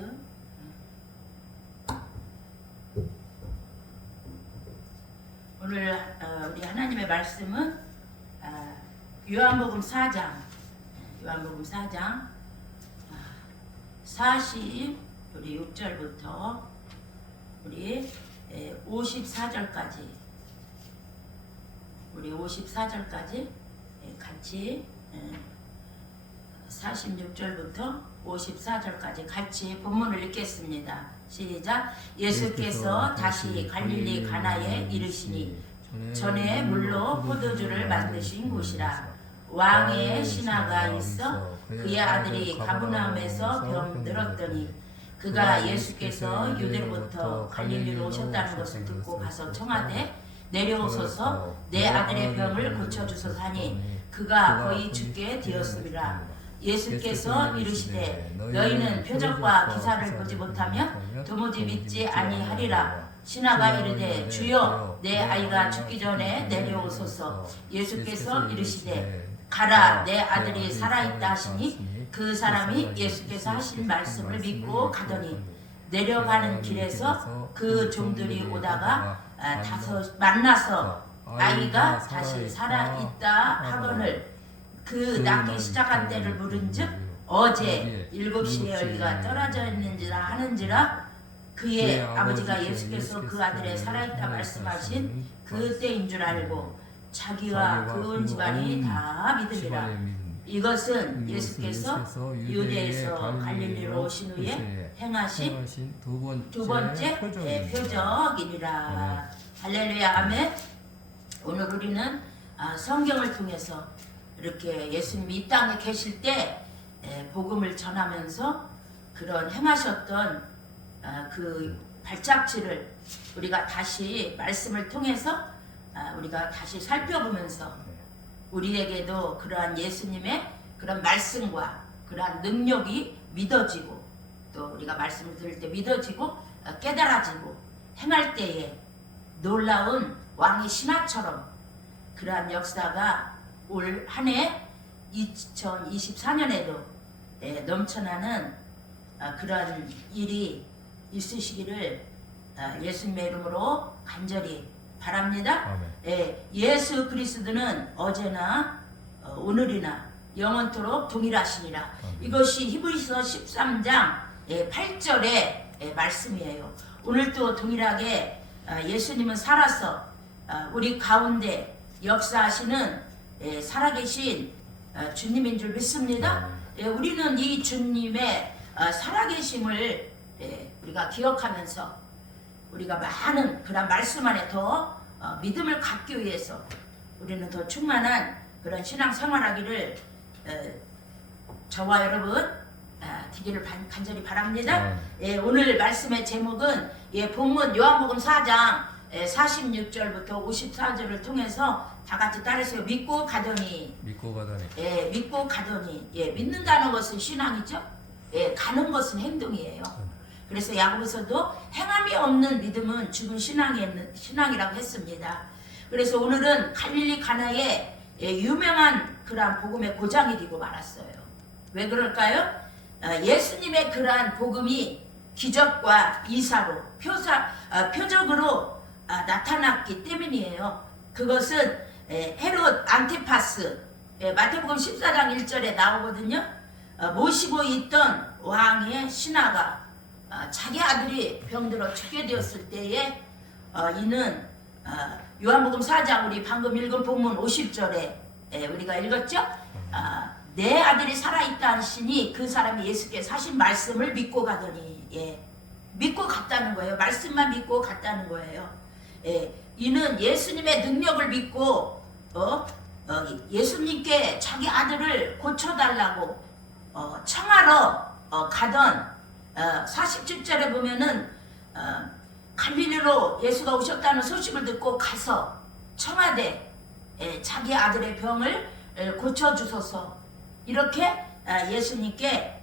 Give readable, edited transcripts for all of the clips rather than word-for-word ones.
말씀. 오늘 우리 하나님의 말씀은 요한복음 4장, 요한복음 4장 46절부터 우리 54절까지 같이 46절부터 54절까지 같이 본문을 읽겠습니다. 시작. 예수께서 다시 갈릴리 가나에 이르시니 전에 물로 포도주를 만드신 곳이라. 왕의 신하가 있어 그의 아들이 가버나움에서 병들었더니 그가 예수께서 유대로부터 갈릴리로 오셨다는 것을 듣고 가서 청하되 내려오소서 내 아들의 병을 고쳐주소서 하니 그가 거의 죽게 되었음이라. 예수께서 이르시되 너희는 표적과 기사를 보지 못하면 도무지 믿지 아니하리라. 신하가 이르되 주여 내 아이가 죽기 전에 내려오소서. 예수께서 이르시되 가라 내 아들이 살아있다 하시니 그 사람이 예수께서 하신 말씀을 믿고 가더니 내려가는 길에서 그 종들이 오다가 만나서 아이가 다시 살아있다 하거늘 그 낳기 시작한 때를 물은즉 어제 7시에 여기가 떨어져 있는지라 하는지라. 그의 아버지가 예수께서 그 아들의 살아있다 말씀하신 그 때인 줄 알고 자기와 그 온 집안이 다 믿으리라. 이것은 예수께서 유대에서 갈릴리로 오신 후에 행하신 두 번째 표적이니라. 할렐루야 아멘. 오늘 우리는 성경을 통해서 이렇게 예수님이 이 땅에 계실 때 복음을 전하면서 그런 행하셨던 그 발자취를 우리가 다시 말씀을 통해서 우리가 다시 살펴보면서 우리에게도 그러한 예수님의 그런 말씀과 그러한 능력이 믿어지고 또 우리가 말씀을 들을 때 믿어지고 깨달아지고 행할 때에 놀라운 왕의 신하처럼 그러한 역사가 올 한 해 2024년에도 넘쳐나는 그러한 일이 있으시기를 예수님의 이름으로 간절히 바랍니다. 예수 그리스도는 어제나 오늘이나 영원토록 동일하시니라. 이것이 히브리서 13장 8절의 말씀이에요. 오늘도 동일하게 예수님은 살아서 우리 가운데 역사하시는 살아계신 주님인 줄 믿습니다. 우리는 이 주님의 살아계심을 우리가 기억하면서 우리가 많은 그런 말씀 안에 더 믿음을 갖기 위해서 우리는 더 충만한 그런 신앙 생활하기를 저와 여러분 되기를 간절히 바랍니다. 오늘 말씀의 제목은 본문 요한복음 4장 46절부터 54절을 통해서 다 같이 따르세요. 믿고 가더니. 믿고 가더니. 믿는다는 것은 신앙이죠. 가는 것은 행동이에요. 그래서 야고보서도 행함이 없는 믿음은 죽은 신앙이라고 했습니다. 그래서 오늘은 갈릴리 가나에 유명한 그러한 복음의 고장이 되고 말았어요. 왜 그럴까요? 예수님의 그러한 복음이 기적과 이사로 표적으로 나타났기 때문이에요. 그것은 헤롯 안티파스 마태복음 14장 1절에 나오거든요. 모시고 있던 왕의 신하가 자기 아들이 병들어 죽게 되었을 때에 이는 요한복음 4장 우리 방금 읽은 본문 50절에 우리가 읽었죠. 내 아들이 살아있다 하시니 그 사람이 예수께서 하신 말씀을 믿고 가더니 믿고 갔다는 거예요. 말씀만 믿고 갔다는 거예요. 이는 예수님의 능력을 믿고 예수님께 자기 아들을 고쳐달라고 청하러 가던 47절에 보면은 갈릴리로 예수가 오셨다는 소식을 듣고 가서 청하되 자기 아들의 병을 고쳐주소서. 이렇게 예수님께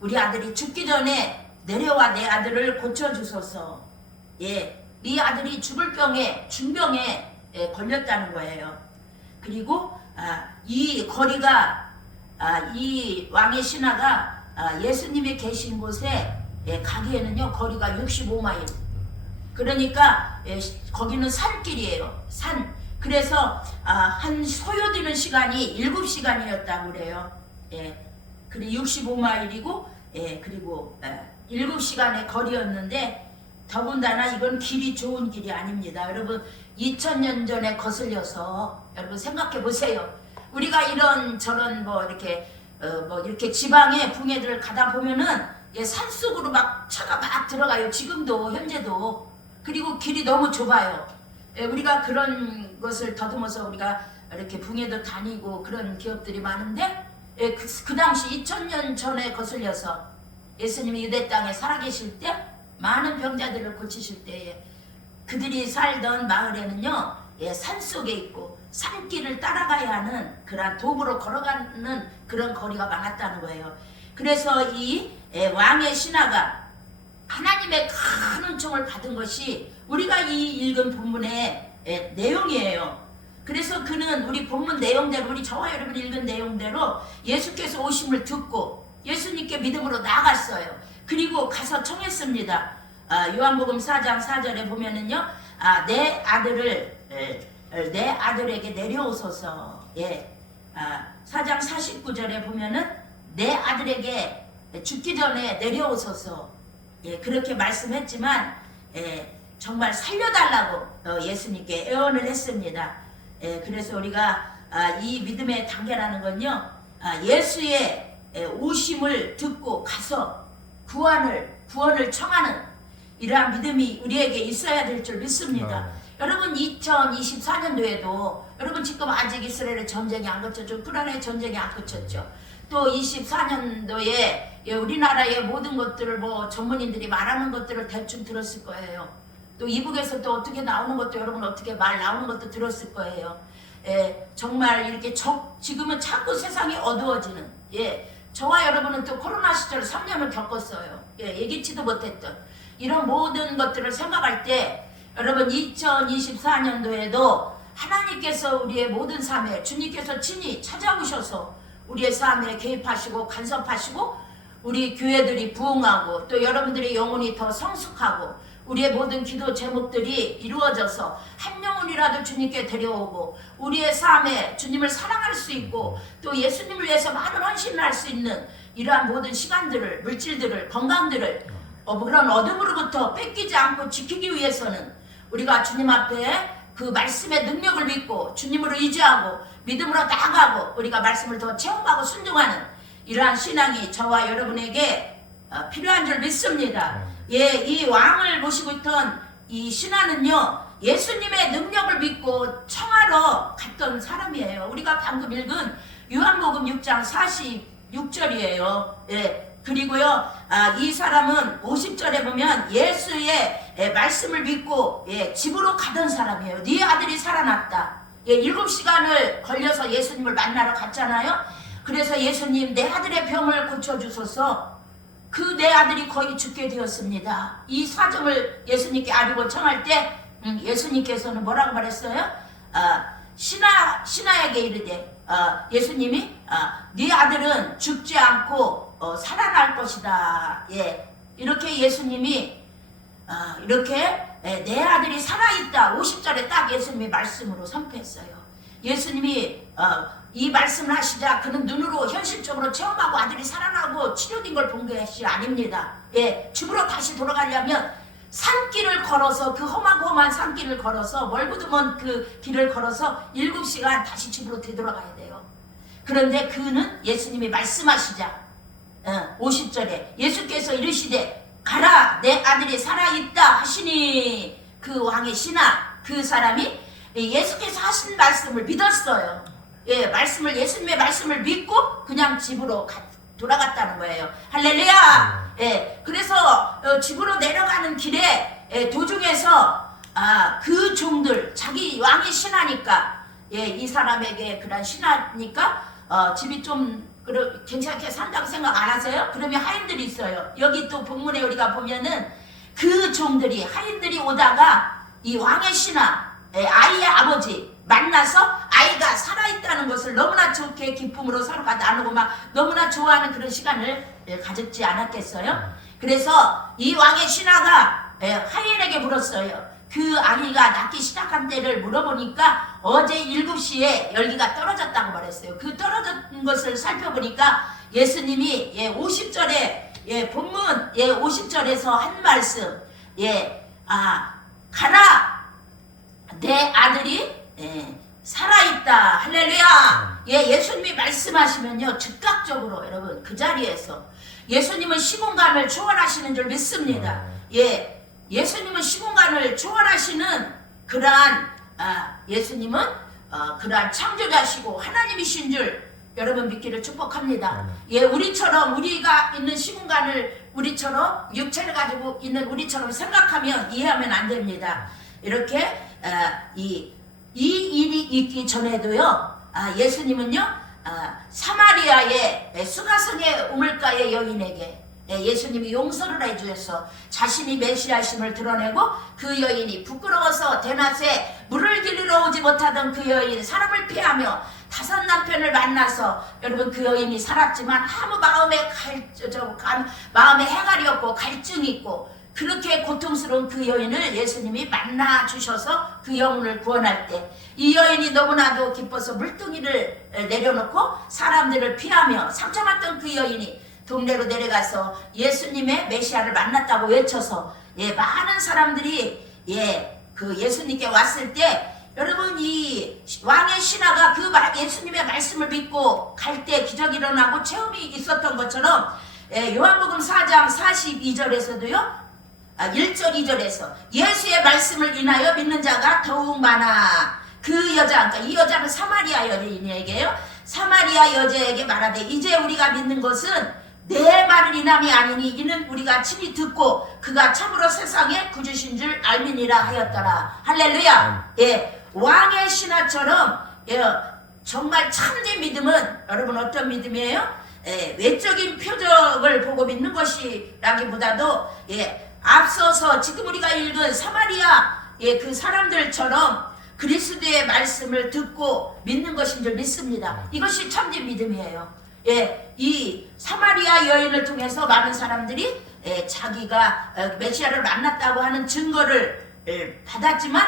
우리 아들이 죽기 전에 내려와 내 아들을 고쳐주소서. 네 아들이 죽을 병에 중병에 걸렸다는 거예요. 그리고 이 거리가 이 왕의 신하가 예수님이 계신 곳에 가기에는요 거리가 65마일. 그러니까 거기는 산길이에요. 산. 그래서 한 소요되는 시간이 7시간이었다고 그래요. 그리고 65마일이고 그리고 7시간의 거리였는데 더군다나 이건 길이 좋은 길이 아닙니다. 여러분 2000년 전에 거슬려서 여러분 생각해 보세요. 우리가 이런 저런 뭐 이렇게 지방에 붕해들 가다 보면은 산속으로 막 차가 막 들어가요. 지금도 현재도. 그리고 길이 너무 좁아요. 우리가 그런 것을 더듬어서 우리가 이렇게 붕해도 다니고 그런 기업들이 많은데 그 당시 2000년 전에 거슬려서 예수님이 유대 땅에 살아계실 때 많은 병자들을 고치실 때에 그들이 살던 마을에는요 산속에 있고 산길을 따라가야 하는 그런 도보로 걸어가는 그런 거리가 많았다는 거예요. 그래서 이 왕의 신하가 하나님의 큰 은총을 받은 것이 우리가 이 읽은 본문의 내용이에요. 그래서 그는 우리 본문 내용대로 우리 저와 여러분이 읽은 내용대로 예수께서 오심을 듣고 예수님께 믿음으로 나아갔어요. 그리고 가서 청했습니다. 요한복음 4장 4절에 보면은요 내 아들에게 내려오소서. 4장 49절에 보면은 내 아들에게 죽기 전에 내려오소서. 그렇게 말씀했지만 정말 살려달라고 예수님께 애원을 했습니다. 그래서 우리가 이 믿음의 단계라는 건요 예수의 오심을 듣고 가서 구원을 청하는 이러한 믿음이 우리에게 있어야 될 줄 믿습니다. 여러분 2024년도에도 여러분 지금 아직 이스라엘의 전쟁이 안 그쳤죠. 우크라이나의 전쟁이 안 그쳤죠. 또 24년도에 우리나라의 모든 것들을 뭐 전문인들이 말하는 것들을 대충 들었을 거예요. 또 이북에서 또 어떻게 나오는 것도 여러분 어떻게 말 나오는 것도 들었을 거예요. 정말 이렇게 지금은 자꾸 세상이 어두워지는 저와 여러분은 또 코로나 시절 3년을 겪었어요. 예기치도 못했던 이런 모든 것들을 생각할 때 여러분 2024년도에도 하나님께서 우리의 모든 삶에 주님께서 친히 찾아오셔서 우리의 삶에 개입하시고 간섭하시고 우리 교회들이 부흥하고 또 여러분들의 영혼이 더 성숙하고 우리의 모든 기도 제목들이 이루어져서 한 영혼이라도 주님께 데려오고 우리의 삶에 주님을 사랑할 수 있고 또 예수님을 위해서 많은 헌신을 할 수 있는 이러한 모든 시간들을 물질들을 건강들을 그런 어둠으로부터 뺏기지 않고 지키기 위해서는 우리가 주님 앞에 그 말씀의 능력을 믿고 주님으로 의지하고 믿음으로 나아가고 우리가 말씀을 더 체험하고 순종하는 이러한 신앙이 저와 여러분에게 필요한 줄 믿습니다. 이 왕을 모시고 있던 이 신하는요 예수님의 능력을 믿고 청하러 갔던 사람이에요. 우리가 방금 읽은 요한복음 6장 46절이에요. 그리고요 이 사람은 50절에 보면 예수의 말씀을 믿고 집으로 가던 사람이에요. 네 아들이 살아났다. 7시간을 걸려서 예수님을 만나러 갔잖아요. 그래서 예수님 내 아들의 병을 고쳐주소서. 그 내 아들이 거의 죽게 되었습니다. 이 사정을 예수님께 아뢰고 청할 때 예수님께서는 뭐라고 말했어요? 신하에게 이르되 예수님이 네 아들은 죽지 않고 살아날 것이다. 이렇게 예수님이 이렇게 내 아들이 살아있다. 50절에 딱 예수님이 말씀으로 선포했어요. 예수님이 이 말씀을 하시자 그는 눈으로 현실적으로 체험하고 아들이 살아나고 치료된 걸 본 것이 아닙니다. 집으로 다시 돌아가려면 산길을 걸어서 그 험한 산길을 걸어서 멀고도 먼 그 길을 걸어서 7시간 다시 집으로 되돌아가야 돼요. 그런데 그는 예수님이 말씀하시자 50절에 예수께서 이르시되 가라 내 아들이 살아있다 하시니 그 왕의 신하 그 사람이 예수께서 하신 말씀을 믿었어요. 예수님의 말씀을 믿고 그냥 집으로 돌아갔다는 거예요. 할렐루야. 그래서 집으로 내려가는 길에 도중에서 그 종들 자기 왕이 신하니까 이 사람에게 그런 신하니까 집이 좀 괜찮게 산다고 생각 안 하세요? 그러면 하인들이 있어요. 여기 또 본문에 우리가 보면은 그 종들이 하인들이 오다가 이 왕의 신하 아이의 아버지 만나서 아이가 살아있다는 것을 너무나 좋게 기쁨으로 서로가 나누고 막 너무나 좋아하는 그런 시간을 가졌지 않았겠어요? 그래서 이 왕의 신하가 하인에게 물었어요. 그 아기가 낳기 시작한 때를 물어보니까 어제 7시에 열기가 떨어졌다고 말했어요. 그 떨어진 것을 살펴보니까 예수님이 50절에 본문 50절에서 한 말씀 가라 내 아들이 살아있다. 할렐루야. 예수님이 말씀하시면요 즉각적으로 여러분 그 자리에서 예수님은 시공간을 초월하시는 줄 믿습니다. 예수님은 시공간을 초월하시는 그러한 예수님은 그러한 창조자시고 하나님이신 줄 여러분 믿기를 축복합니다. 우리처럼 우리가 있는 시공간을 우리처럼 육체를 가지고 있는 우리처럼 생각하면 이해하면 안 됩니다. 이렇게 이 일이 있기 전에도요 예수님은요 사마리아의 수가성의 우물가의 여인에게 예수님이 용서를 해주셔서 자신이 메시아심을 드러내고 그 여인이 부끄러워서 대낮에 물을 길르러 오지 못하던 그 여인 사람을 피하며 5 남편을 만나서 여러분 그 여인이 살았지만 아무 마음에 해갈이 없고 갈증이 있고 그렇게 고통스러운 그 여인을 예수님이 만나 주셔서 그 영혼을 구원할 때 이 여인이 너무나도 기뻐서 물동이를 내려놓고 사람들을 피하며 상처받던 그 여인이 동네로 내려가서 예수님의 메시아를 만났다고 외쳐서 많은 사람들이 그 예수님께 왔을 때 여러분 이 왕의 신하가 그 예수님의 말씀을 믿고 갈 때 기적이 일어나고 체험이 있었던 것처럼 요한복음 4장 42절에서도요 1절 2절에서 예수의 말씀을 인하여 믿는 자가 더욱 많아. 그 여자, 그러니까 이 여자는 사마리아 여인에게요 사마리아 여자에게 말하되 이제 우리가 믿는 것은 내 말을 인함이 아니니 이는 우리가 친히 듣고 그가 참으로 세상의 구주신 줄 알미니라 하였더라. 할렐루야. 왕의 신하처럼 정말 참된 믿음은 여러분 어떤 믿음이에요? 외적인 표적을 보고 믿는 것이라기보다도 앞서서 지금 우리가 읽은 사마리아 그 사람들처럼 그리스도의 말씀을 듣고 믿는 것인 줄 믿습니다. 이것이 참된 믿음이에요. 이 사마리아 여인을 통해서 많은 사람들이 자기가 메시아를 만났다고 하는 증거를 받았지만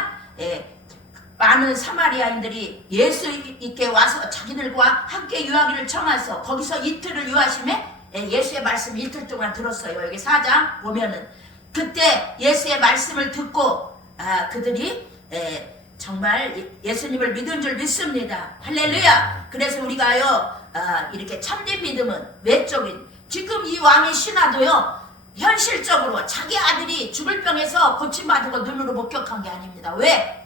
많은 사마리아인들이 예수님께 와서 자기들과 함께 유하기를 청해서 거기서 이틀을 유하심에 예수의 말씀 이틀 동안 들었어요. 여기 4장 보면은 그때 예수의 말씀을 듣고 그들이 정말 예수님을 믿은 줄 믿습니다. 할렐루야. 그래서 우리가요 이렇게 참된 믿음은 외적인 지금 이 왕의 신하도요 현실적으로 자기 아들이 죽을 병에서 고침받은 거 눈으로 목격한 게 아닙니다. 왜?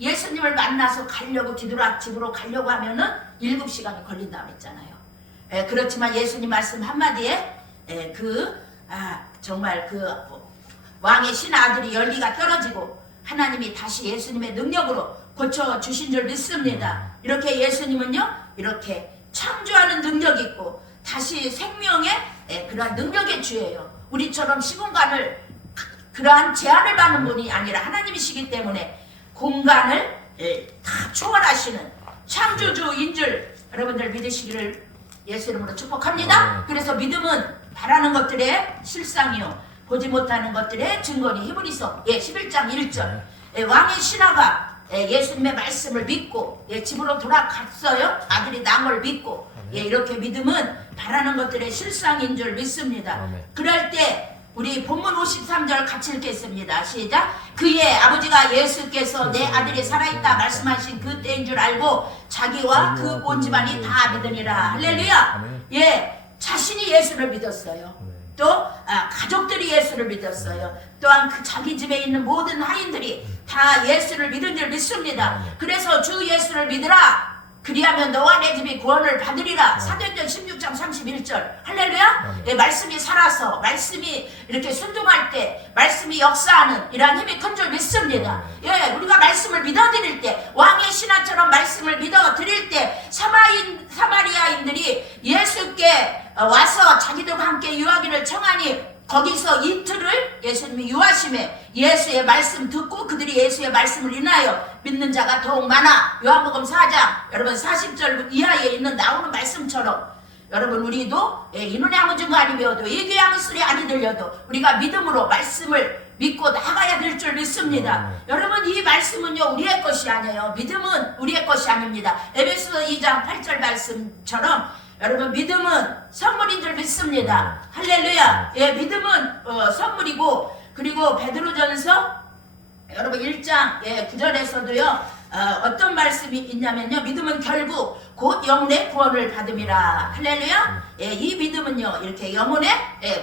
예수님을 만나서 가려고 뒤돌아집으로 가려고 하면은 7시간이 걸린다고 했잖아요. 그렇지만 예수님 말씀 한마디에 정말 그 왕의 신하 아들이 열기가 떨어지고 하나님이 다시 예수님의 능력으로 고쳐주신 줄 믿습니다. 이렇게 예수님은요 이렇게 창조하는 능력이 있고 다시 생명의 그러한 능력의 주예요. 우리처럼 시공간을 그러한 제한을 받는 분이 아니라 하나님이시기 때문에 공간을 다 초월하시는 창조주인 줄 여러분들 믿으시기를 예수 이름으로 축복합니다. 그래서 믿음은 바라는 것들의 실상이요 보지 못하는 것들의 증거니. 히브리서 11장 1절 왕의 신하가 예수님의 말씀을 믿고 집으로 돌아갔어요. 아들이 난 걸 믿고 이렇게 믿음은 바라는 것들의 실상인 줄 믿습니다. 그럴 때 우리 본문 53절 같이 읽겠습니다. 시작. 그의 아버지가 예수께서 내 아들이 살아있다 말씀하신 그때인 줄 알고 자기와 그 온 집안이 다 믿으니라. 할렐루야. 자신이 예수를 믿었어요. 또 가족들이 예수를 믿었어요. 또한 그 자기 집에 있는 모든 하인들이 다 예수를 믿은 줄 믿습니다. 그래서 주 예수를 믿으라. 그리하면 너와 내 집이 구원을 받으리라. 사도행전 16장 31절. 할렐루야. 말씀이 살아서 말씀이 이렇게 순종할 때 말씀이 역사하는 이러한 힘이 큰 줄 믿습니다. 우리가 말씀을 믿어드릴 때 왕의 신하처럼 말씀을 믿어드릴 때 사마리아인들이 예수께 와서 자기들과 함께 유하기를 청하니 거기서 이틀을 예수님이 유하심에 예수의 말씀 듣고 그들이 예수의 말씀을 인하여 믿는 자가 더욱 많아. 요한복음 4장 여러분 40절 이하에 있는 나오는 말씀처럼 여러분 우리도 이 눈에 아무 증거 아니 배워도 이 귀에 아무 소리 아니 들려도 우리가 믿음으로 말씀을 믿고 나가야 될 줄 믿습니다. 여러분 이 말씀은요 우리의 것이 아니에요. 믿음은 우리의 것이 아닙니다. 에베소서 2장 8절 말씀처럼 여러분 믿음은 선물인 줄 믿습니다. 할렐루야. 예, 믿음은 선물이고, 그리고 베드로전서 여러분 1장 9절에서도요 어떤 말씀이 있냐면요, 믿음은 결국 곧 영혼의 구원을 받음이라. 할렐루야. 예, 이 믿음은요 이렇게 영혼의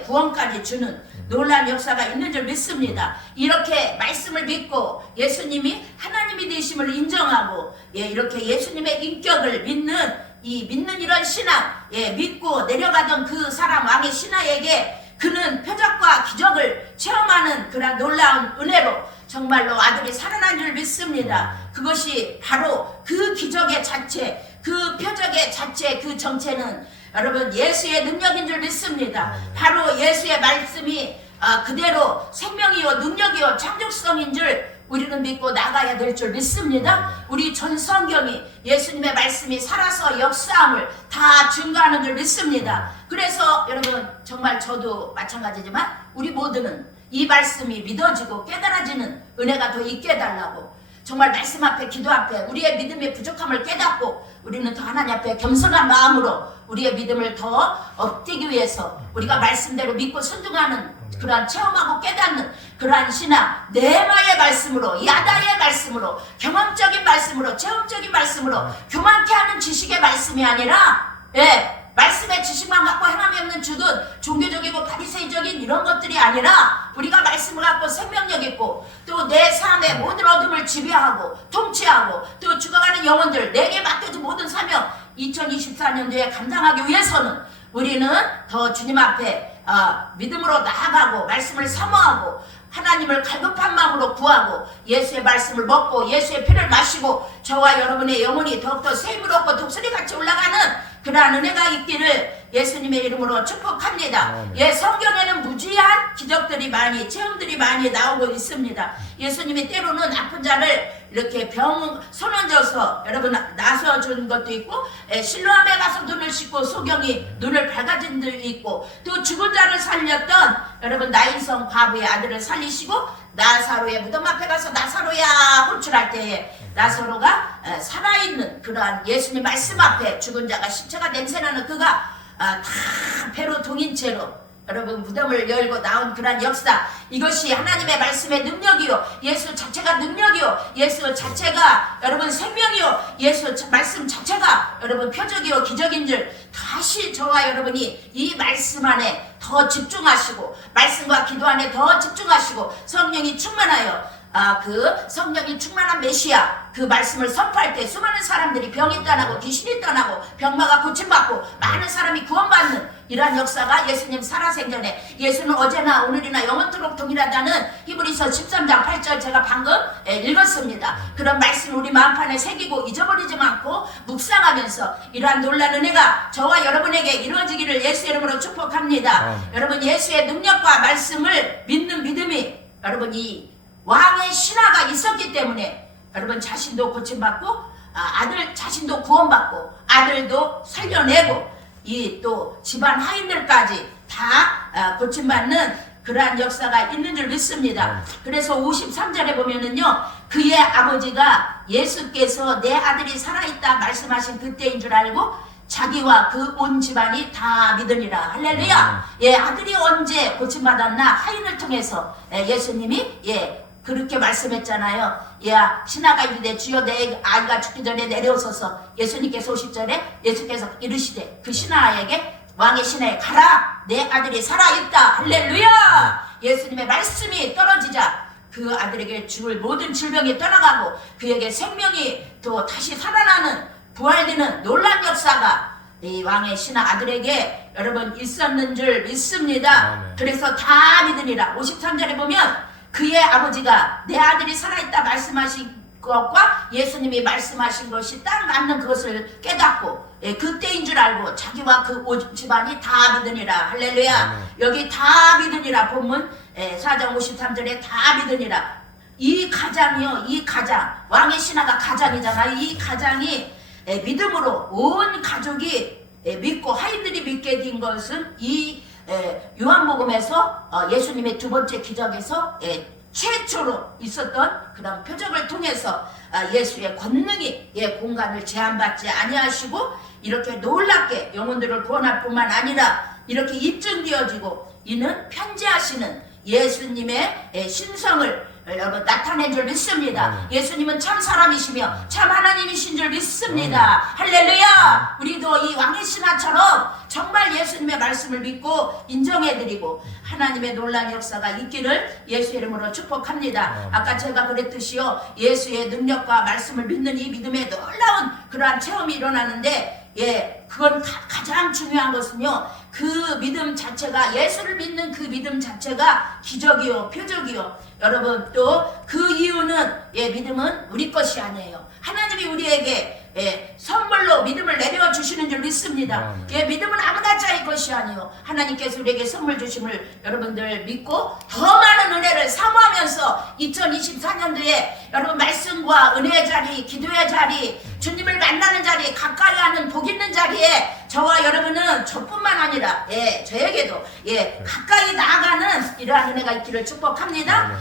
구원까지 주는 놀라운 역사가 있는 줄 믿습니다. 이렇게 말씀을 믿고 예수님이 하나님이 되심을 인정하고, 이렇게 예수님의 인격을 믿는 이런 신앙, 믿고 내려가던 그 사람 왕의 신하에게 그는 표적과 기적을 체험하는 그런 놀라운 은혜로 정말로 아들이 살아난 줄 믿습니다. 그것이 바로 그 기적의 자체, 그 표적의 자체, 그 정체는 여러분 예수의 능력인 줄 믿습니다. 바로 예수의 말씀이 그대로 생명이요 능력이요 창조성인 줄 우리는 믿고 나가야 될 줄 믿습니다. 우리 전 성경이 예수님의 말씀이 살아서 역사함을 다 증거하는 줄 믿습니다. 그래서 여러분 정말 저도 마찬가지지만 우리 모두는 이 말씀이 믿어지고 깨달아지는 은혜가 더 있게 해달라고, 정말 말씀 앞에 기도 앞에 우리의 믿음의 부족함을 깨닫고 우리는 더 하나님 앞에 겸손한 마음으로 우리의 믿음을 더 업되기 위해서 우리가 말씀대로 믿고 순종하는 그러한 체험하고 깨닫는 그러한 신앙, 네마의 말씀으로, 야다의 말씀으로, 경험적인 말씀으로, 체험적인 말씀으로, 교만케 하는 지식의 말씀이 아니라 말씀의 지식만 갖고 행함이 없는 주든 종교적이고 바리새이적인 이런 것들이 아니라 우리가 말씀을 갖고 생명력 있고 또 내 삶의 모든 어둠을 지배하고 통치하고 또 죽어가는 영혼들 내게 맡겨진 모든 사명 2024년도에 감당하기 위해서는 우리는 더 주님 앞에 믿음으로 나아가고 말씀을 사모하고 하나님을 갈급한 마음으로 구하고 예수의 말씀을 먹고 예수의 피를 마시고 저와 여러분의 영혼이 더욱더 세임을 얻고 독수리같이 올라가는 그러한 은혜가 있기를 예수님의 이름으로 축복합니다. 성경에는 무지한 기적들이 많이, 체험들이 많이 나오고 있습니다. 예수님이 때로는 아픈 자를 이렇게 손 얹어서 여러분 나서준 것도 있고, 실로암에 가서 눈을 씻고 소경이 눈을 밝아진 데 있고, 또 죽은 자를 살렸던 여러분 나인성 과부의 아들을 살리시고 나사로의 무덤 앞에 가서 나사로야 호출할 때에 나사로가 살아있는 그러한 예수님 말씀 앞에 죽은 자가 십자가 냄새나는 그가 다 배로 동인 채로 여러분 무덤을 열고 나온 그러한 역사, 이것이 하나님의 말씀의 능력이요 예수 자체가 능력이요 예수 자체가 여러분 생명이요 예수 말씀 자체가 여러분 표적이요 기적인 줄 다시 저와 여러분이 이 말씀 안에 더 집중하시고 말씀과 기도 안에 더 집중하시고 성령이 충만하여 그 성령이 충만한 메시아 그 말씀을 선포할 때 수많은 사람들이 병이 떠나고 귀신이 떠나고 병마가 고침받고 많은 사람이 구원받는 이러한 역사가 예수님 살아생전에 예수는 어제나 오늘이나 영원토록 동일하다는 히브리서 13장 8절 제가 방금 읽었습니다. 그런 말씀 우리 마음판에 새기고 잊어버리지 않고 묵상하면서 이러한 놀라운 은혜가 저와 여러분에게 이루어지기를 예수 이름으로 축복합니다. 여러분 예수의 능력과 말씀을 믿는 믿음이 여러분 이 왕의 신하가 있었기 때문에 여러분 자신도 고침받고 아들 자신도 구원받고 아들도 살려내고 이 또 집안 하인들까지 다 고침받는 그러한 역사가 있는 줄 믿습니다. 그래서 53절에 보면은요 그의 아버지가 예수께서 내 아들이 살아있다 말씀하신 그때인 줄 알고 자기와 그 온 집안이 다 믿으니라. 할렐루야. 아들이 언제 고침받았나 하인을 통해서 예수님이 그렇게 말씀했잖아요. 신하가 이르되 주여 내 아이가 죽기 전에 내려오소서. 예수님께서 50절에 예수께서 이르시되 그 신하에게 왕의 신하에 가라 내 아들이 살아있다. 할렐루야. 예수님의 말씀이 떨어지자 그 아들에게 죽을 모든 질병이 떠나가고 그에게 생명이 또 다시 살아나는 부활되는 놀라운 역사가 이 왕의 신하 아들에게 여러분 있었는 줄 믿습니다. 그래서 다 믿으니라. 53절에 보면 그의 아버지가 내 아들이 살아있다 말씀하신 것과 예수님이 말씀하신 것이 딱 맞는 그것을 깨닫고 그때인 줄 알고 자기와 그 집안이 다 믿으니라. 할렐루야. 여기 다 믿으니라 본문 4장 53절에 다 믿으니라. 이 가장이요 이 가장 왕의 신하가 가장이잖아요. 이 가장이 믿음으로 온 가족이 믿고 하인들이 믿게 된 것은 이 요한복음에서 예수님의 두 번째 기적에서 최초로 있었던 그런 표적을 통해서 예수의 권능이 공간을 제한받지 아니하시고 이렇게 놀랍게 영혼들을 구원할 뿐만 아니라 이렇게 입증되어지고 이는 편지하시는 예수님의 신성을 여러분 나타낸 줄 믿습니다. 예수님은 참 사람이시며 참 하나님이신 줄 믿습니다. 할렐루야. 우리도 이 왕의 신하처럼 정말 예수님의 말씀을 믿고 인정해드리고 하나님의 놀라운 역사가 있기를 예수 이름으로 축복합니다. 아까 제가 그랬듯이요, 예수의 능력과 말씀을 믿는 이 믿음의 놀라운 그러한 체험이 일어나는데 그건 가장 중요한 것은요, 그 믿음 자체가, 예수를 믿는 그 믿음 자체가 기적이요 표적이요. 여러분 또 그 이유는 믿음은 우리 것이 아니에요. 하나님이 우리에게 선물로 믿음을 내려주시는 줄 믿습니다. 믿음은 아무나 짜의 것이 아니요, 하나님께서 우리에게 선물 주심을 여러분들 믿고 더 많은 은혜를 사모하면서 2024년도에 여러분 말씀과 은혜의 자리, 기도의 자리, 주님을 만나는 자리, 가까이 하는 복 있는 자리에 저와 여러분은 저뿐만 아니라 저에게도 가까이 나아가는 이러한 은혜가 있기를 축복합니다.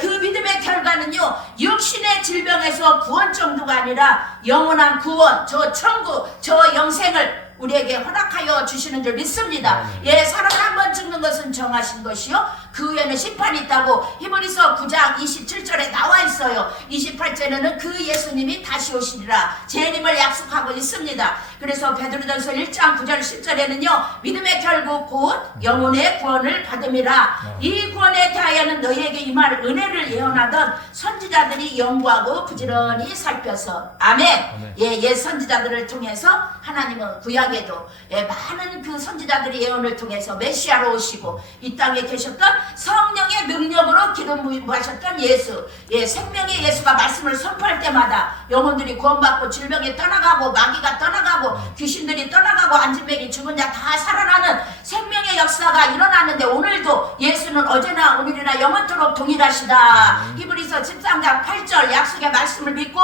그 믿음의 결과는요, 육신의 질병에서 구원 정도가 아니라 영원한 구원, 저 천국, 저 영생을 우리에게 허락하여 주시는 줄 믿습니다. 사람 한 번 죽는 것은 정하신 것이요, 그 후에는 심판이 있다고 히브리서 9장 27절에 나와 있어요. 28절에는 그 예수님이 다시 오시리라 재림을 약속하고 있습니다. 그래서 베드로전서 1장 9절 10절에는요, 믿음의 결국 곧 영혼의 구원을 받음이라. 이 구원에 대하여는 너희에게 임할 은혜를 예언하던 선지자들이 연구하고 부지런히 살펴서 아멘. 옛 선지자들을 통해서 하나님은 구약에도 많은 그 선지자들의 예언을 통해서 메시아로 오시고 이 땅에 계셨던 성령의 능력으로 기름 부으셨던 예수, 생명의 예수가 말씀을 선포할 때마다 영혼들이 구원받고 질병이 떠나가고 마귀가 떠나가고 귀신들이 떠나가고 안진뱅이 죽은 자 다 살아나는 생명의 역사가 일어나는데, 오늘도 예수는 어제나 오늘이나 영원토록 동일하시다. 히브리서 13장 8절 약속의 말씀을 믿고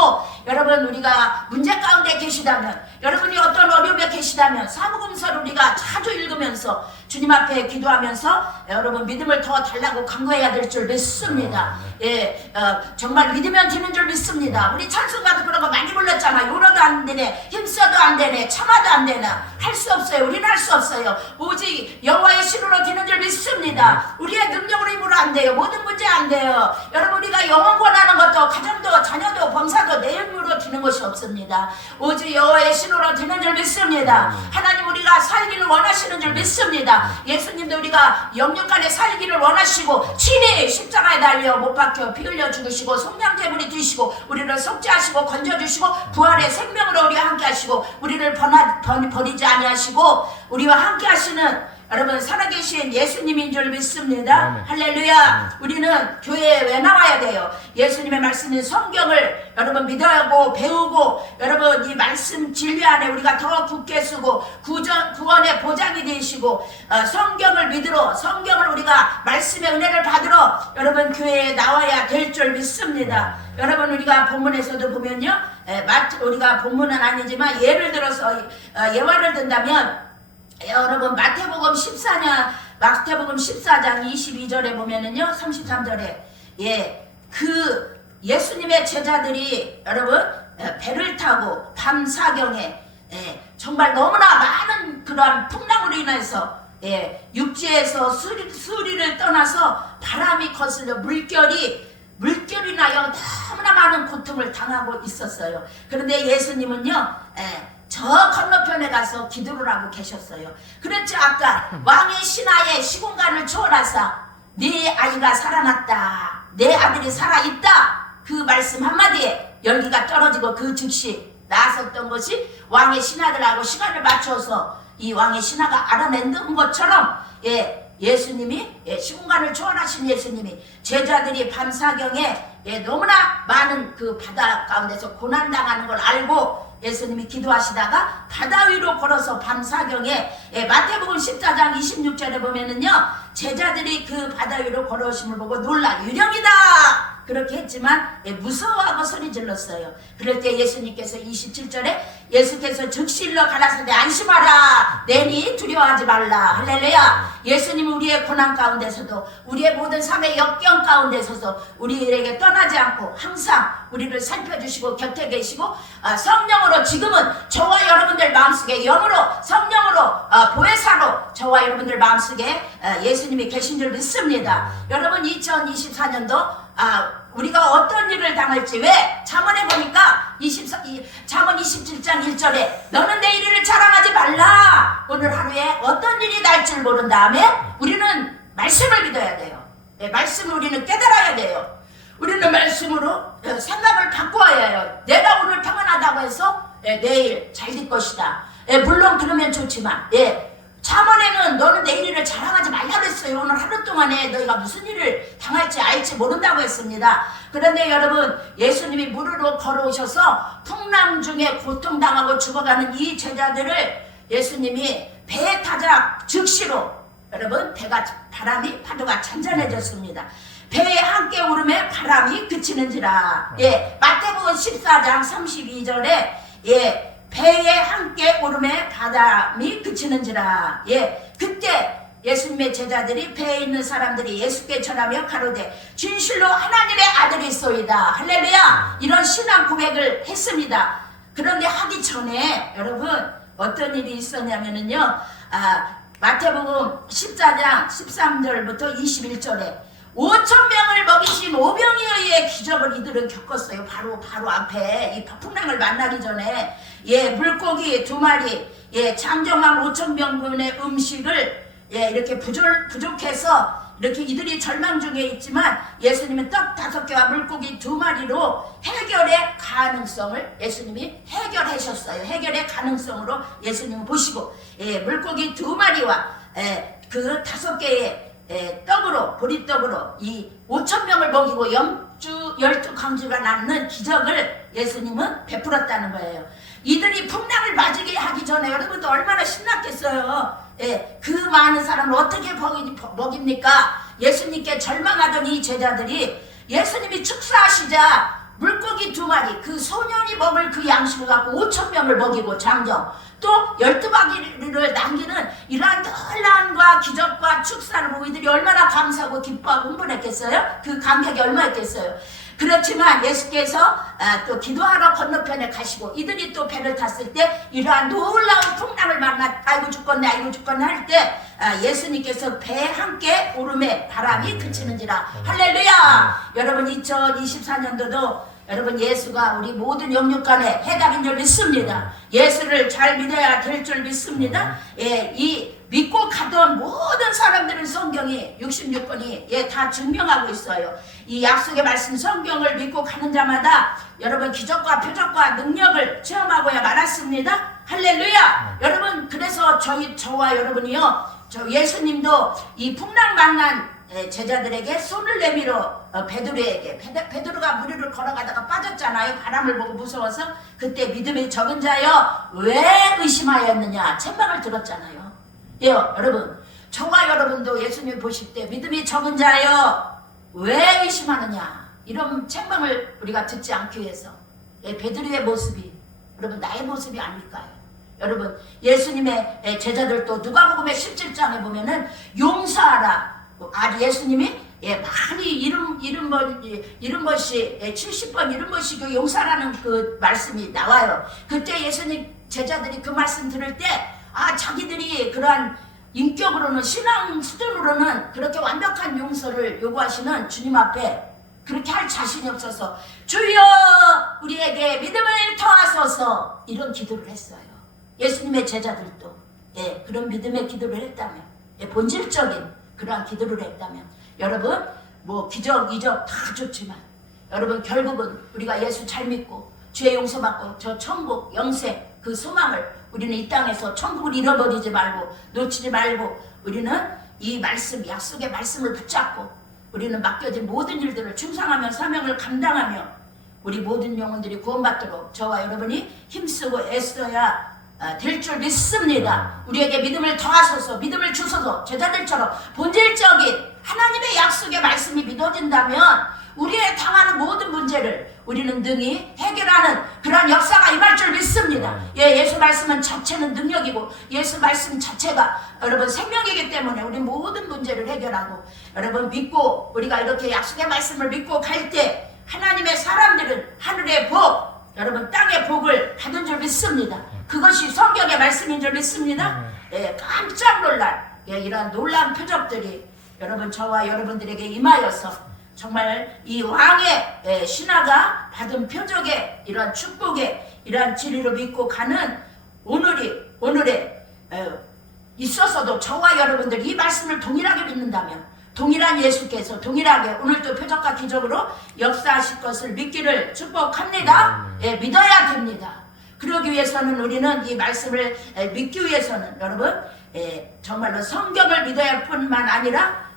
여러분, 우리가 문제 가운데 계시다면, 여러분이 어떤 어려움에 계시다면 사복음서를 우리가 자주 읽으면서 주님 앞에 기도하면서 여러분 믿음을 더 달라고 간구해야 될 줄 믿습니다. 정말 믿으면 되는 줄 믿습니다. 우리 찬송가도 그런 거 많이 불렀잖아. 요러도 안 되네, 힘써도 안 되네, 참아도 안 되나. 할 수 없어요. 우리는 할 수 없어요. 오직 여호와의 신으로 되는 줄 믿습니다. 우리의 능력으로 힘으로 안 돼요. 모든 문제 안 돼요. 여러분, 우리가 영혼 구원하는 것도 가정도 자녀도 범사도 내 힘으로 되는 것이 없습니다. 오직 여호와의 신으로 되는 줄 믿습니다. 하나님, 우리가 살기를 원하시는 줄 믿습니다. 예수님도 우리가 영육간에 살기를 원하시고 친히 십자가에 달려 못 박혀 피 흘려 죽으시고 속량제물이 되시고 우리를 속죄하시고 건져주시고 부활의 생명으로 우리와 함께 하시고 우리를 버리지 아니하시고 우리와 함께 하시는 여러분 살아계신 예수님인 줄 믿습니다. 할렐루야. 우리는 교회에 왜 나와야 돼요? 예수님의 말씀인 성경을 여러분 믿어야고 배우고, 여러분 이 말씀 진리 안에 우리가 더 굳게 쓰고 구원의 보장이 되시고, 성경을 믿으러, 성경을 우리가 말씀의 은혜를 받으러 여러분 교회에 나와야 될 줄 믿습니다. 여러분, 우리가 본문에서도 보면요, 우리가 본문은 아니지만 예를 들어서 예화를 든다면, 여러분 마태복음 14장 22절에 보면은요, 33절에 그 예수님의 제자들이 여러분 배를 타고 밤 사경에 정말 너무나 많은 그러한 풍랑으로 인해서 육지에서 수리를 떠나서 바람이 거슬려 물결이 나여 너무나 많은 고통을 당하고 있었어요. 그런데 예수님은요, 저 건너편에 가서 기도를 하고 계셨어요. 그렇지, 아까 왕의 신하의 시공간을 초월하사 네 아이가 살아났다, 내 아들이 살아있다, 그 말씀 한마디에 열기가 떨어지고 그 즉시 나섰던 것이 왕의 신하들하고 시간을 맞춰서 이 왕의 신하가 알아낸 것처럼 예수님이 시공간을 초월하신 예수님이 제자들이 밤사경에 너무나 많은 그 바다 가운데서 고난당하는 걸 알고 예수님이 기도하시다가 바다 위로 걸어서 밤사경에 마태복음 14장 26절에 보면은요, 제자들이 그 바다 위로 걸어오심을 보고 놀라 유령이다 그렇게 했지만 무서워하고 소리 질렀어요. 그럴 때 예수님께서 27절에 예수께서 즉실로 가라사대 안심하라 내니 두려워하지 말라. 할렐루야. 예수님은 우리의 고난 가운데서도 우리의 모든 삶의 역경 가운데서도 우리에게 떠나지 않고 항상 우리를 살펴주시고 곁에 계시고 성령으로 지금은 저와 여러분들 마음속에 영으로 성령으로 보혜사로 저와 여러분들 마음속에 예수님이 계신 줄 믿습니다. 여러분 2024년도 우리가 어떤 일을 당할지 왜 잠언에 보니까 잠언 27장 1절에 너는 내 일을 자랑하지 말라. 오늘 하루에 어떤 일이 날 줄 모른 다음에 우리는 말씀을 믿어야 돼요. 말씀을 우리는 깨달아야 돼요. 우리는 말씀으로 생각을 바꿔야 해요. 내가 오늘 평안하다고 해서 내일 잘 될 것이다. 물론 그러면 좋지만 잠언에는 너는 내 일을 자랑하지 말라고 했어요. 오늘 하루 동안에 너희가 무슨 일을 당할지 알지 모른다고 했습니다. 그런데 여러분 예수님이 무료로 걸어오셔서 풍랑 중에 고통당하고 죽어가는 이 제자들을 예수님이 배에 타자 즉시로 여러분 바람이 파도가 잔잔해졌습니다. 배에 함께 오름에 바람이 그치는지라. 마태복음 14장 32절에 배에 함께 오름에 바람이 그치는지라. 그때 예수님의 제자들이 배에 있는 사람들이 예수께 전하며 가로되 진실로 하나님의 아들이소이다. 할렐루야. 이런 신앙 고백을 했습니다. 그런데 하기 전에 여러분 어떤 일이 있었냐면요, 마태복음 14장 13절부터 21절에 5,000명을 먹이신 오병이어의 기적을 이들은 겪었어요. 바로 앞에 이 풍랑을 만나기 전에 물고기 2마리, 장정한 5,000명분의 음식을 이렇게 부족해서 이렇게 이들이 절망 중에 있지만 예수님은 떡 5개와 물고기 2마리로 해결의 가능성을 예수님이 해결하셨어요. 해결의 가능성으로 예수님은 보시고 물고기 2마리와 그 5개의 떡으로 보리떡으로 이 5,000명을 먹이고 염주 12강주가 낳는 기적을 예수님은 베풀었다는 거예요. 이들이 풍랑을 맞이게 하기 전에 여러분도 얼마나 신났겠어요. 그 많은 사람을 어떻게 먹입니까? 예수님께 절망하던 이 제자들이 예수님이 축사하시자 물고기 2마리 그 소년이 먹을 그 양식을 갖고 5,000명을 먹이고 장정 또 12마리를 남기는 이러한 놀라움과 기적과 축사를 보고 이들이 얼마나 감사하고 기뻐하고 흥분했겠어요? 그 감격이 얼마였겠어요? 그렇지만 예수께서 또 기도하러 건너편에 가시고 이들이 또 배를 탔을 때 이러한 놀라운 풍랑을 만나 아이고 죽겠네 할 때 예수님께서 배에 함께 오름에 바람이 그치는지라. 할렐루야. 여러분 2024년도도 여러분 예수가 우리 모든 영육간에 해답인 줄 믿습니다. 예수를 잘 믿어야 될 줄 믿습니다. 이 믿고 가던 모든 사람들은 성경이 66권이 다 증명하고 있어요. 이 약속의 말씀 성경을 믿고 가는 자마다 여러분 기적과 표적과 능력을 체험하고야 말았습니다. 할렐루야. 여러분 그래서 저와 여러분이요 예수님도 이 풍랑 만난 제자들에게 손을 내밀어 베드로에게 베드로가 무리를 걸어가다가 빠졌잖아요. 바람을 보고 무서워서 그때 믿음이 적은 자여 왜 의심하였느냐 책망을 들었잖아요. 여러분 저와 여러분도 예수님 보실 때 믿음이 적은 자여 왜 의심하느냐 이런 책망을 우리가 듣지 않기 위해서 베드로의 모습이 여러분 나의 모습이 아닐까요? 여러분 예수님의 제자들도 누가복음의 17장에 보면은 용서하라 예수님이 많이 70번씩 70번 용서라는 그 말씀이 나와요. 그때 예수님 제자들이 그 말씀 들을 때 자기들이 그러한 인격으로는 신앙 수준으로는 그렇게 완벽한 용서를 요구하시는 주님 앞에 그렇게 할 자신이 없어서 주여 우리에게 믿음을 더하소서 이런 기도를 했어요. 예수님의 제자들도 그런 믿음의 기도를 했다면 본질적인 그러한 기도를 했다면 여러분 뭐 기적 이적 다 좋지만 여러분 결국은 우리가 예수 잘 믿고 죄 용서받고 저 천국 영생 그 소망을 우리는 이 땅에서 천국을 잃어버리지 말고 놓치지 말고 우리는 이 말씀 약속의 말씀을 붙잡고 우리는 맡겨진 모든 일들을 충성하며 사명을 감당하며 우리 모든 영혼들이 구원받도록 저와 여러분이 힘쓰고 애써야 될 줄 믿습니다. 우리에게 믿음을 더하소서 믿음을 주소서 제자들처럼 본질적인 하나님의 약속의 말씀이 믿어진다면 우리의 당하는 모든 문제를 우리는 능히 해결하는 그런 역사가 임할 줄 믿습니다. 예수 말씀은 자체는 능력이고 예수 말씀 자체가 여러분 생명이기 때문에 우리 모든 문제를 해결하고 여러분 믿고 우리가 이렇게 약속의 말씀을 믿고 갈 때 하나님의 사람들은 하늘의 복 여러분 땅의 복을 받은 줄 믿습니다. 그것이 성경의 말씀인 줄 믿습니다. 깜짝 놀랄 이러한 놀라운 표적들이 여러분 저와 여러분들에게 임하여서 정말 이 왕의 신하가 받은 표적의 이러한 축복의 이러한 진리로 믿고 가는 오늘에 있어서도 저와 여러분들이 이 말씀을 동일하게 믿는다면 동일한 예수께서 동일하게 오늘도 표적과 기적으로 역사하실 것을 믿기를 축복합니다. 믿어야 됩니다. 그러기 위해서는 우리는 이 말씀을 믿기 위해서는 여러분 정말로 성경을 믿어야 할 뿐만 아니라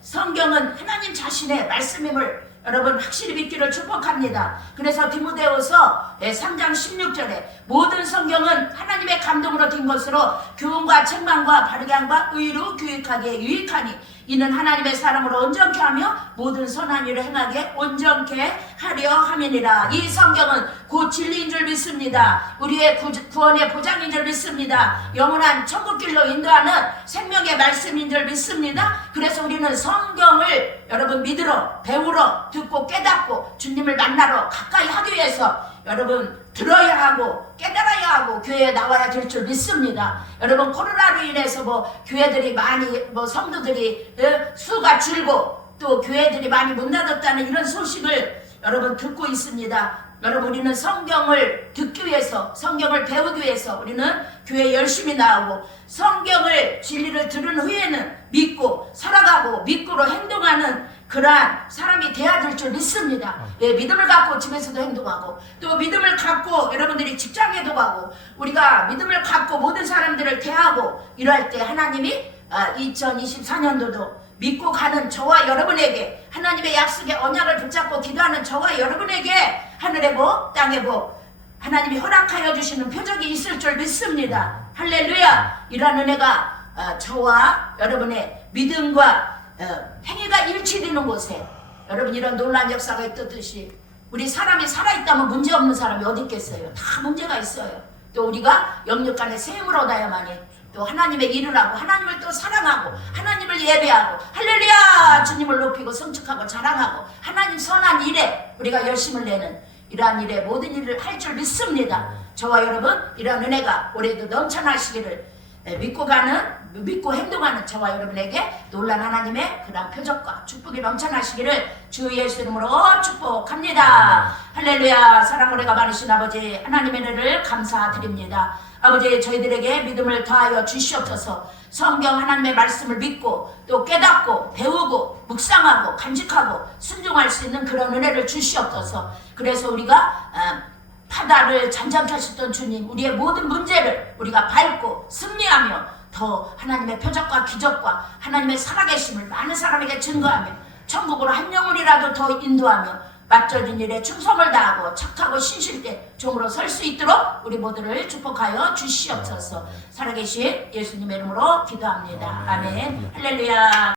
성경은 하나님 자신의 말씀임을 여러분 확실히 믿기를 축복합니다. 그래서 디모데후서 3장 16절에 모든 성경은 하나님의 감동으로 된 것으로 교훈과 책망과 바르게 함과 의로 교육하기에 유익하니 이는 하나님의 사람으로 온전케 하며 모든 선한 일을 행하게 온전케 하려 함이니라. 이 성경은 곧 진리인 줄 믿습니다. 우리의 구원의 보장인 줄 믿습니다. 영원한 천국길로 인도하는 생명의 말씀인 줄 믿습니다. 그래서 우리는 성경을 여러분 믿으러 배우러 듣고 깨닫고 주님을 만나러 가까이 하기 위해서 여러분 들어야 하고 깨달아야 하고 교회에 나와야 될 줄 믿습니다. 여러분 코로나로 인해서 교회들이 많이 성도들이 수가 줄고 또 교회들이 많이 문 닫았다는 이런 소식을 여러분 듣고 있습니다. 여러분 우리는 성경을 듣기 위해서 성경을 배우기 위해서 우리는 교회에 열심히 나오고 성경을 진리를 들은 후에는 믿고 살아가고 믿고로 행동하는 그러한 사람이 돼야 될 줄 믿습니다. 믿음을 갖고 집에서도 행동하고 또 믿음을 갖고 여러분들이 직장에도 가고 우리가 믿음을 갖고 모든 사람들을 대하고 이럴 때 하나님이 2024년도도 믿고 가는 저와 여러분에게 하나님의 약속의 언약을 붙잡고 기도하는 저와 여러분에게 하늘의 복 땅의 복 하나님이 허락하여 주시는 표적이 있을 줄 믿습니다. 할렐루야. 이러한 은혜가 저와 여러분의 믿음과 행위가 일치되는 곳에 여러분 이런 놀라운 역사가 있듯이 우리 사람이 살아있다면 문제없는 사람이 어디 있겠어요. 다 문제가 있어요. 또 우리가 영육간에 세움을 얻어야만이 또 하나님의 일을 하고 하나님을 또 사랑하고 하나님을 예배하고 할렐루야 주님을 높이고 성축하고 자랑하고 하나님 선한 일에 우리가 열심을 내는 이러한 일에 모든 일을 할 줄 믿습니다. 저와 여러분 이러한 은혜가 올해도 넘쳐나시기를 믿고 행동하는 저와 여러분에게 놀란 하나님의 그런 표적과 축복이 넘쳐나시기를 주 예수 이름으로 축복합니다. 할렐루야. 사랑 은혜가 많으신 아버지 하나님의 은혜를 감사드립니다. 아버지 저희들에게 믿음을 더하여 주시옵소서. 성경 하나님의 말씀을 믿고 또 깨닫고 배우고 묵상하고 간직하고 순종할 수 있는 그런 은혜를 주시옵소서. 그래서 우리가 바다를 잔잔케 하셨던 주님 우리의 모든 문제를 우리가 밟고 승리하며 더 하나님의 표적과 기적과 하나님의 살아계심을 많은 사람에게 증거하며 천국으로 한 영혼이라도 더 인도하며 맡겨진 일에 충성을 다하고 착하고 신실된 종으로 설 수 있도록 우리 모두를 축복하여 주시옵소서. 살아계신 예수님의 이름으로 기도합니다. 아멘. 할렐루야.